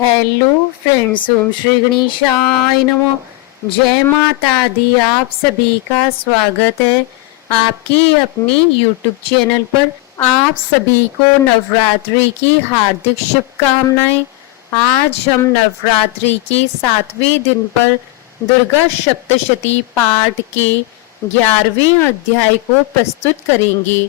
Hello friends, ओम श्री गणेशाय नमः। जय माता दी। आप सभी का स्वागत है आपकी अपनी यूट्यूब चैनल पर। आप सभी को नवरात्रि की हार्दिक शुभकामनाएं। आज हम नवरात्रि के 7वें दिन पर दुर्गा सप्तशती पाठ के 11वें अध्याय को प्रस्तुत करेंगे।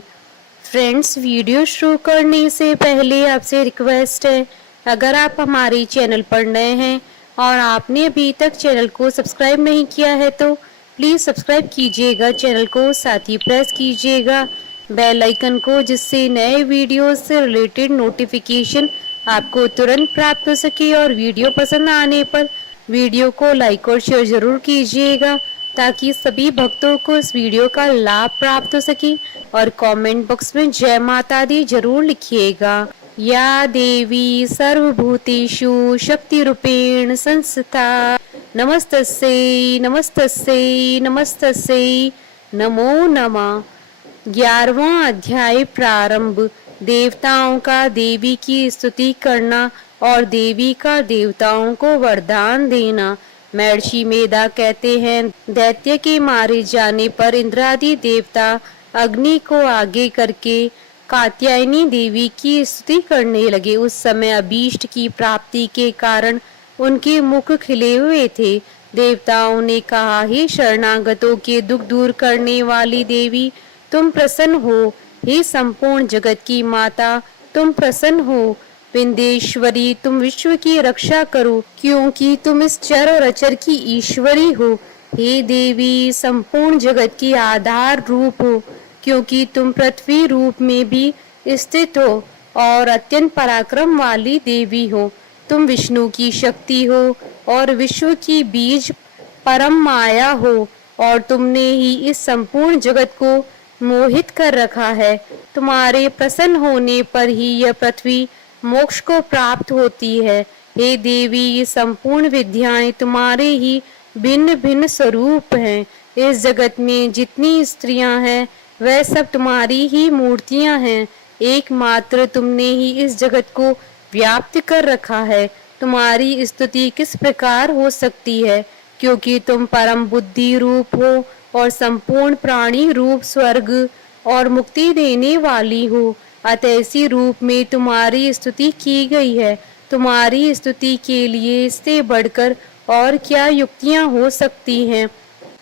फ्रेंड्स, वीडियो शुरू करने से पहले आपसे रिक्वेस्ट है, अगर आप हमारे चैनल पर नए हैं और आपने अभी तक चैनल को सब्सक्राइब नहीं किया है तो प्लीज़ सब्सक्राइब कीजिएगा चैनल को, साथ ही प्रेस कीजिएगा बेल आइकन को, जिससे नए वीडियो से रिलेटेड नोटिफिकेशन आपको तुरंत प्राप्त हो सके। और वीडियो पसंद आने पर वीडियो को लाइक और शेयर ज़रूर कीजिएगा ताकि सभी भक्तों को इस वीडियो का लाभ प्राप्त हो सके। और कमेंट बॉक्स में जय माता दी जरूर लिखिएगा। या देवी सर्वभूतेषु शक्ति रूपेण संस्थिता नमस्तस्यै नमस्तस्यै नमस्तस्यै नमो नमः। 11वां अध्याय प्रारंभ। देवताओं का देवी की स्तुति करना और देवी का देवताओं को वरदान देना। महर्षि मेधा कहते हैं, दैत्य के मारे जाने पर इंद्रादि देवता अग्नि को आगे करके कात्यायनी देवी की स्तुति करने लगे। उस समय अभीष्ट की प्राप्ति के कारण उनके मुख खिले हुए थे। देवताओं ने कहा, हे शरणागतों के दुख दूर करने वाली देवी, तुम प्रसन्न हो। हे संपूर्ण जगत की माता, तुम प्रसन्न हो। विंध्येश्वरी, तुम विश्व की रक्षा करो, क्योंकि तुम इस चर और अचर की ईश्वरी हो। हे देवी, संपूर्ण जगत की आधार रूप हो, क्योंकि तुम पृथ्वी रूप में भी स्थित हो और अत्यंत पराक्रम वाली देवी हो। तुम विष्णु की शक्ति हो और विश्व की बीज परम माया हो, और तुमने ही इस संपूर्ण जगत को मोहित कर रखा है। तुम्हारे प्रसन्न होने पर ही यह पृथ्वी मोक्ष को प्राप्त होती है। हे देवी, ये संपूर्ण विद्याएं तुम्हारे ही भिन्न भिन्न स्वरूप हैं। इस जगत में जितनी स्त्रियां हैं वह सब तुम्हारी ही मूर्तियां हैं। एकमात्र तुमने ही इस जगत को व्याप्त कर रखा है। तुम्हारी स्तुति किस प्रकार हो सकती है, क्योंकि तुम परम बुद्धि रूप हो और संपूर्ण प्राणी रूप स्वर्ग और मुक्ति देने वाली हो। अतः इसी रूप में तुम्हारी स्तुति की गई है। तुम्हारी स्तुति के लिए इससे बढ़कर और क्या युक्तियां हो सकती हैं।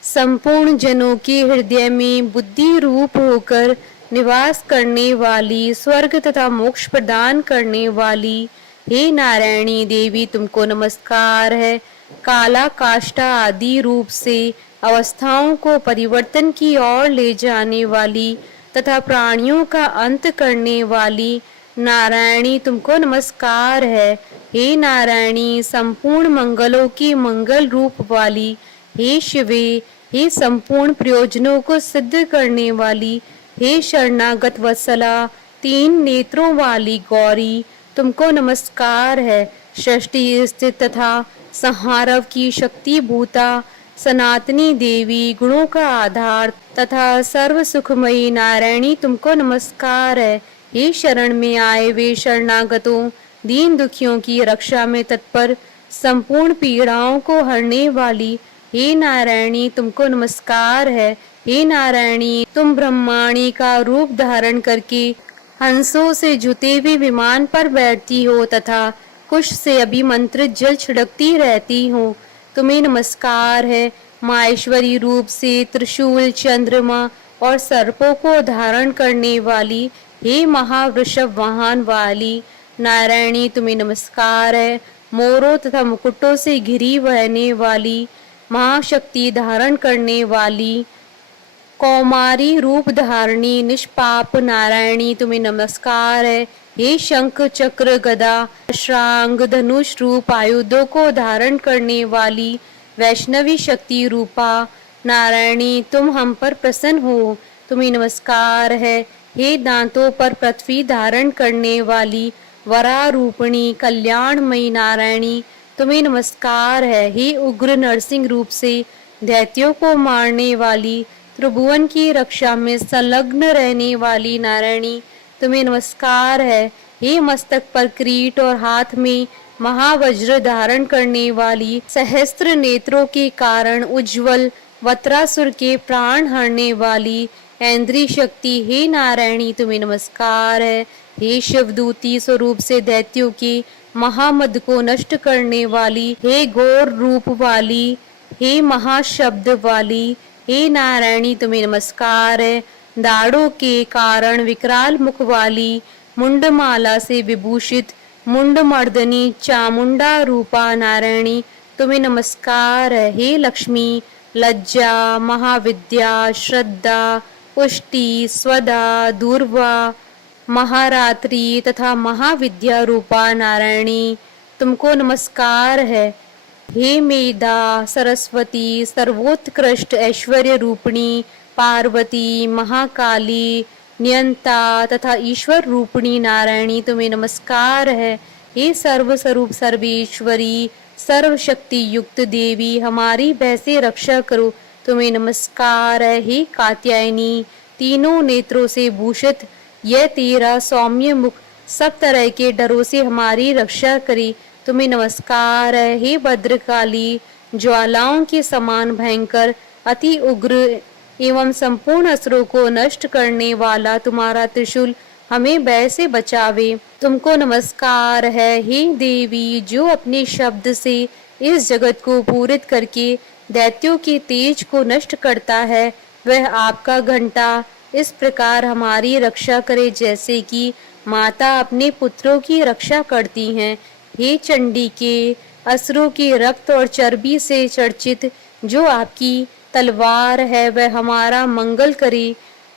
संपूर्ण जनों के हृदय में बुद्धि रूप होकर निवास करने वाली, स्वर्ग तथा मोक्ष प्रदान करने वाली, हे नारायणी देवी, तुमको नमस्कार है। काला काष्ठा आदि रूप से अवस्थाओं को परिवर्तन की ओर ले जाने वाली तथा प्राणियों का अंत करने वाली नारायणी, तुमको नमस्कार है। हे नारायणी, संपूर्ण मंगलों की मंगल रूप वाली, हे शिवे, हे संपूर्ण प्रयोजनों को सिद्ध करने वाली, हे शरणागत वत्सला, 3 नेत्रों वाली गौरी, तुमको नमस्कार है। सृष्टि स्थित तथा संहारव की शक्ति भूता सनातनी देवी, गुणों का आधार तथा सर्व सुखमयी नारायणी, तुमको नमस्कार है। हे शरण में आए वे शरणागतों, दीन दुखियों की रक्षा में तत्पर, संपूर्ण पीड़ाओं को हरने वाली, हे नारायणी, तुमको नमस्कार है। हे नारायणी, तुम ब्रह्माणी का रूप धारण करके हंसों से जुते हुए विमान पर बैठती हो तथा कुश से अभिमंत्रित जल छिड़कती रहती हो। तुम्हें नमस्कार है। माहेश्वरी रूप से त्रिशूल, चंद्रमा और सर्पों को धारण करने वाली, हे महावृषभ वाहन वाली नारायणी, तुम्हें नमस्कार है। मोरों तथा मुकुटों से घिरी बहने वाली, महाशक्ति धारण करने वाली, कौमारी रूप धारणी निष्पाप नारायणी, तुम्हें नमस्कार है। हे शंख चक्र गदा श्रांग धनुष रूप आयुधों को धारण करने वाली वैष्णवी शक्ति रूपा नारायणी, तुम हम पर प्रसन्न हो, तुम्हें नमस्कार है। हे दांतों पर पृथ्वी धारण करने वाली वरारूपिणी कल्याणमयी नारायणी, तुम्हें नमस्कार है। हे उग्र नरसिंह रूप से दैत्यों को मारने वाली, त्रिभुवन की रक्षा में संलग्न रहने वाली नारायणी, तुम्हें नमस्कार है। हे मस्तक पर किरीट और हाथ में महावज्र धारण करने वाली, सहस्त्र नेत्रों के कारण उज्जवल, वत्रासुर के प्राण हरने वाली ऐन्द्री शक्ति, हे नारायणी तुम्हें नमस्कार है। हे शिवदूती स्वरूप से दैत्यों के महामद को नष्ट करने वाली, हे घोर रूप वाली, हे महाशब्द वाली, हे नारायणी तुम्हें नमस्कार है। दाढ़ों के कारण विकराल मुख वाली, मुंडमाला से विभूषित मुंडमर्दनी चामुंडा रूपा नारायणी तुम्हें नमस्कार है। हे लक्ष्मी, लज्जा, महाविद्या, श्रद्धा, पुष्टि, स्वदा, दूर्वा, महारात्रि तथा महाविद्या रूपा नारायणी तुमको नमस्कार है। हे मेधा, सरस्वती, सर्वोत्कृष्ट ऐश्वर्य रूपिणी पार्वती, महाकाली, नियंता तथा ईश्वर रूपिणी नारायणी तुम्हें नमस्कार है। हे सर्व स्वरूप सर्वेश्वरी, सर्वशक्ति युक्त देवी, हमारी वैसे रक्षा करो तुम्हें नमस्कार है। हे कात्यायनी, तीनों नेत्रों से भूषित यह तेरा सौम्य मुख सब तरह के डरों से हमारी रक्षा करे तुम्हें नमस्कार है। हे भद्रकाली, ज्वालाओं के समान भयंकर, अति उग्र एवं संपूर्ण असुरों को नष्ट करने वाला तुम्हारा त्रिशूल हमें भय से बचावे तुमको नमस्कार है। हे देवी, जो अपने शब्द से इस जगत को पूरित करके दैत्यों के तेज को नष्ट करता है, वह आपका घंटा इस प्रकार हमारी रक्षा करे जैसे कि माता अपने पुत्रों की रक्षा करती हैं। हे चंडी के, असुरों के रक्त और चर्बी से चर्चित जो आपकी तलवार है वह हमारा मंगल करे,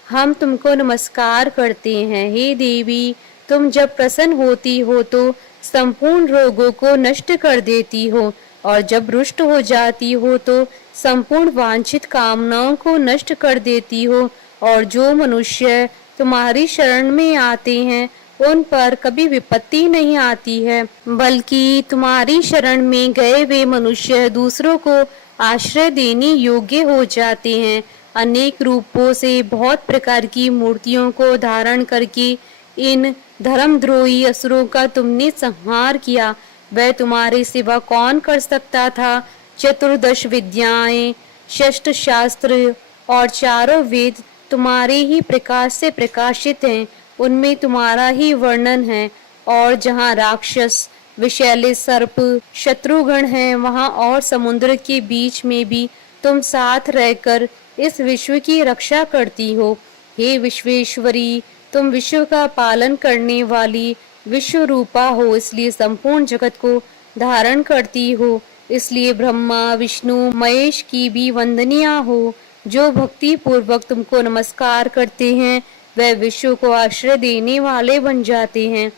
हम तुमको नमस्कार करते हैं। हे देवी, तुम जब प्रसन्न होती हो तो संपूर्ण रोगों को नष्ट कर देती हो, और जब रुष्ट हो जाती हो तो संपूर्ण वांछित कामनाओं को नष्ट कर देती हो, और जो मनुष्य तुम्हारी शरण में आते हैं उन पर कभी विपत्ति नहीं आती है, बल्कि तुम्हारी शरण में गए वे मनुष्य दूसरों को आश्रय देने योग्य हो जाते हैं। अनेक रूपों से बहुत प्रकार की मूर्तियों को धारण करके इन धर्मद्रोही असुरों का तुमने संहार किया, वह तुम्हारे सिवा कौन कर सकता था। चतुर्दश विद्याएं, षष्ठ शास्त्र और चारों वेद तुम्हारे ही प्रकाश से प्रकाशित हैं, उनमें तुम्हारा ही वर्णन है। और जहाँ राक्षस, विषैले सर्प, शत्रुगण हैं, वहाँ और समुद्र के बीच में भी तुम साथ रहकर इस विश्व की रक्षा करती हो। हे विश्वेश्वरी, तुम विश्व का पालन करने वाली विश्व रूपा हो, इसलिए संपूर्ण जगत को धारण करती हो, इसलिए ब्रह्मा, विष्णु, महेश की भी वंदनीय हो। जो भक्ति पूर्वक तुमको नमस्कार करते हैं वह विश्व को आश्रय देने वाले बन जाते हैं।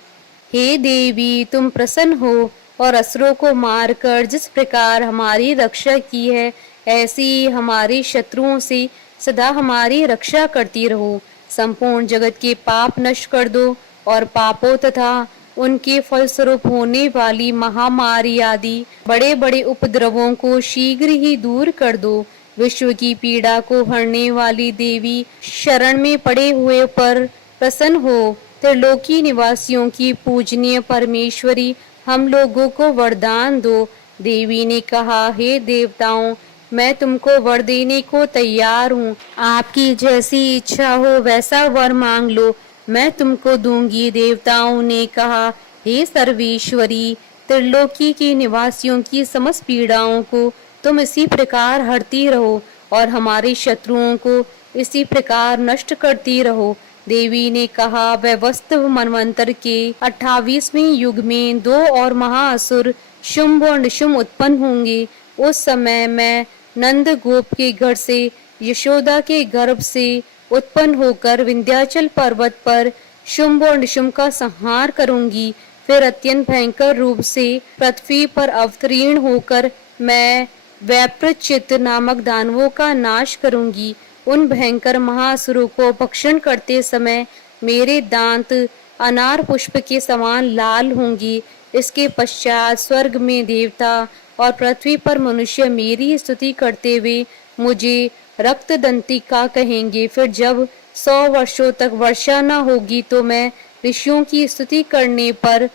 हे देवी, तुम प्रसन्न हो और असुरों को मारकर जिस प्रकार हमारी रक्षा की है, ऐसी हमारे शत्रुओं से सदा हमारी रक्षा करती रहो। संपूर्ण जगत के पाप नष्ट कर दो और पापों तथा उनके फलस्वरूप होने वाली महामारी आदि बड़े बड़े उपद्रवों को शीघ्र ही दूर कर दो। विश्व की पीड़ा को हरने वाली देवी, शरण में पड़े हुए पर प्रसन्न हो। त्रिलोकी निवासियों की पूजनीय परमेश्वरी, हम लोगों को वरदान दो। देवी ने कहा, हे देवताओं, मैं तुमको वर देने को तैयार हूँ। आपकी जैसी इच्छा हो वैसा वर मांग लो, मैं तुमको दूंगी। देवताओं ने कहा, हे सर्वेश्वरी, त्रिलोकी के निवासियों की समस्त पीड़ाओं को तुम इसी प्रकार हरती रहो और हमारे शत्रुओं को इसी प्रकार नष्ट करती रहो। देवी ने कहा, वह वास्तव मनवंतर के 28वें युग में 2 और महाअसुर शुंभ और निशुंभ उत्पन्न होंगे। उस समय मैं नंद गोप के घर से, यशोदा के गर्भ से उत्पन्न होकर विंध्याचल पर्वत पर शुंभ और निशुंभ का संहार करूंगी। फिर अत्यंत भयंकर रूप से पृथ्वी पर अवतीर्ण होकर मैं वैप्रचित नामक दानवों का नाश करूंगी। उन भयंकर महाअसुरों को भक्षण करते समय मेरे दांत अनार पुष्प के समान लाल होंगी। इसके पश्चात स्वर्ग में देवता और पृथ्वी पर मनुष्य मेरी स्तुति करते हुए मुझे रक्तदंतिका कहेंगे। फिर जब 100 वर्षों तक वर्षा न होगी तो मैं ऋषियों की स्तुति करने पर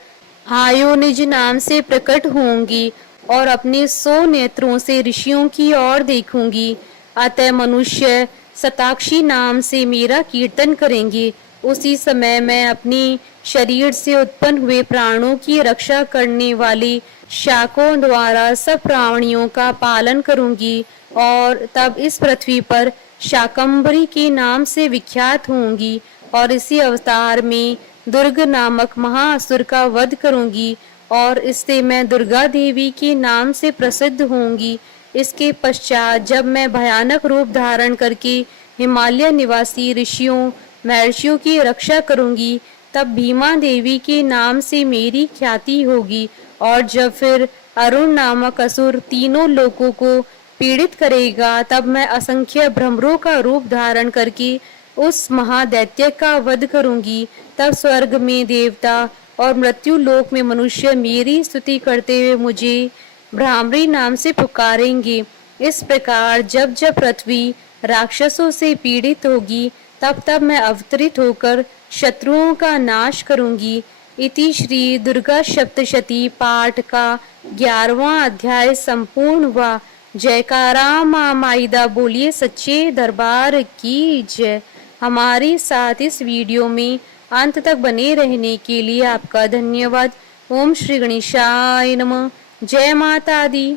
आयो निज नाम से प्रकट होंगी और अपने 100 नेत्रों से ऋषियों की ओर देखूंगी। अतः मनुष्य सताक्षी नाम से मेरा कीर्तन करेंगे। उसी समय मैं अपनी शरीर से उत्पन्न हुए प्राणों की रक्षा करने वाली शाकों द्वारा सब प्राणियों का पालन करूंगी और तब इस पृथ्वी पर शाकंभरी के नाम से विख्यात होंगी और इसी अवतार में दुर्ग नामक महाअसुर का वध करूंगी और इससे मैं दुर्गा देवी के नाम से प्रसिद्ध होंगी। इसके पश्चात जब मैं भयानक रूप धारण करके हिमालय निवासी ऋषियों महर्षियों की रक्षा करूंगी, तब भीमा देवी के नाम से मेरी ख्याति होगी। और जब फिर अरुण नामक असुर तीनों लोकों को पीड़ित करेगा, तब मैं असंख्य भ्रमरों का रूप धारण करके उस महादैत्य का वध करूंगी। तब स्वर्ग में देवता और मृत्यु लोक में मनुष्य मेरी स्तुति करते हुए मुझे भ्रामरी नाम से पुकारेंगे। इस प्रकार जब जब पृथ्वी राक्षसों से पीड़ित होगी, तब तब मैं अवतरित होकर शत्रुओं का नाश करूंगी। इति श्री दुर्गा सप्तशती पाठ का 11वां अध्याय संपूर्ण हुआ। जयकारा माँ माईदा बोलिए सच्चे दरबार की जय। हमारे साथ इस वीडियो में अंत तक बने रहने के लिए आपका धन्यवाद। ओम श्री गणेशाय नमः। जय माता दी।